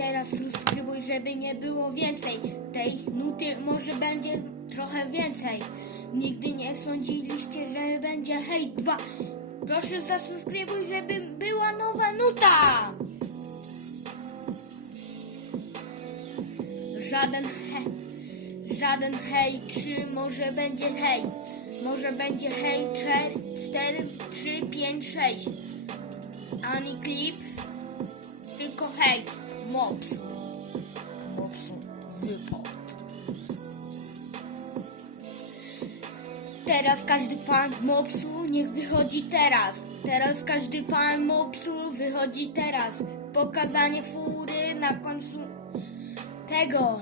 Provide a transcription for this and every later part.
teraz subskrybuj, żeby nie było więcej. Tej nuty może będzie trochę więcej. Nigdy nie sądziliście, że będzie hej 2. Proszę zasubskrybuj, żeby była nowa nuta. Żaden hej, żaden hej, czy może będzie hej. Może będzie hej 4, 3, 5, 6. Ani klip, tylko hej, mops. Mopsu wypadł. Teraz każdy fan mopsu niech wychodzi teraz. Teraz każdy fan mopsu wychodzi teraz. Pokazanie fury na końcu tego.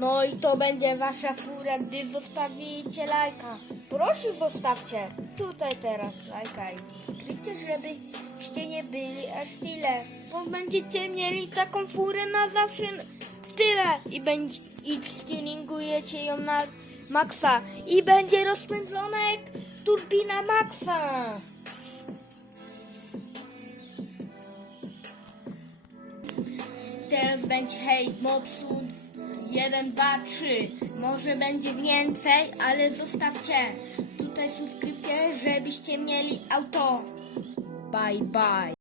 No i to będzie wasza fura, gdy zostawicie lajka. Proszę zostawcie tutaj teraz lajka i subskrypcję, żebyście nie byli aż tyle. Bo będziecie mieli taką furę na zawsze w tyle i, będzie, i tuningujecie ją na maksa i będzie rozpędzona jak turbina maksa. Teraz będzie hej, mopsu 1, 2, 3. Może będzie więcej, ale zostawcie tutaj subskrypcję, żebyście mieli auto. Bye bye.